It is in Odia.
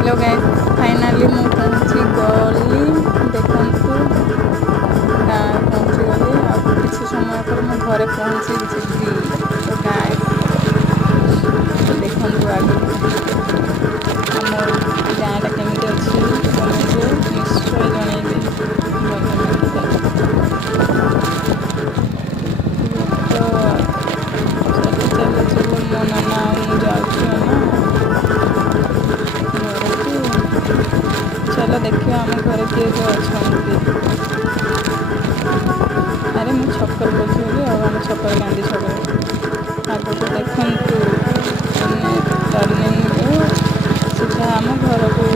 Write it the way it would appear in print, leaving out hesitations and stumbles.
हेलो गाइस, फाइनाली ମୁଁ ପହଞ୍ଚି ଗଲି। ଦେଖନ୍ତୁ ଗାଁ ପହଞ୍ଚିଗଲି। ଆଉ କିଛି ସମୟ ପରେ ମୁଁ ଘରେ ପହଞ୍ଚି ଯିବି। ତ ଗାଇସ୍ ଦେଖନ୍ତୁ ଆଗକୁ ଆମ ଗାଁଟା କେମିତି ଅଛି କମେଣ୍ଟରେ ନିଶ୍ଚୟ ଜଣେଇବେ। ଭଲ ଲାଗିଲେ ତ ଚାଲ ମୋ ନନା ଆଉ ମୁଁ ଯାଉଛୁ ନା ଘରକୁ। ଚାଲ ଦେଖିବା ଆମ ଘରେ କିଏ କିଏ ଅଛନ୍ତି। ଆରେ ମୁଁ ଛକରେ ପହଞ୍ଚିଗଲି ଆଉ ଆମ ଛକରେ ଗାନ୍ଧୀ ଛକରେ ଆଗକୁ ଦେଖନ୍ତୁ ଟର୍ଣ୍ଣିଂରୁ ସିଧା ଆମ ଘରକୁ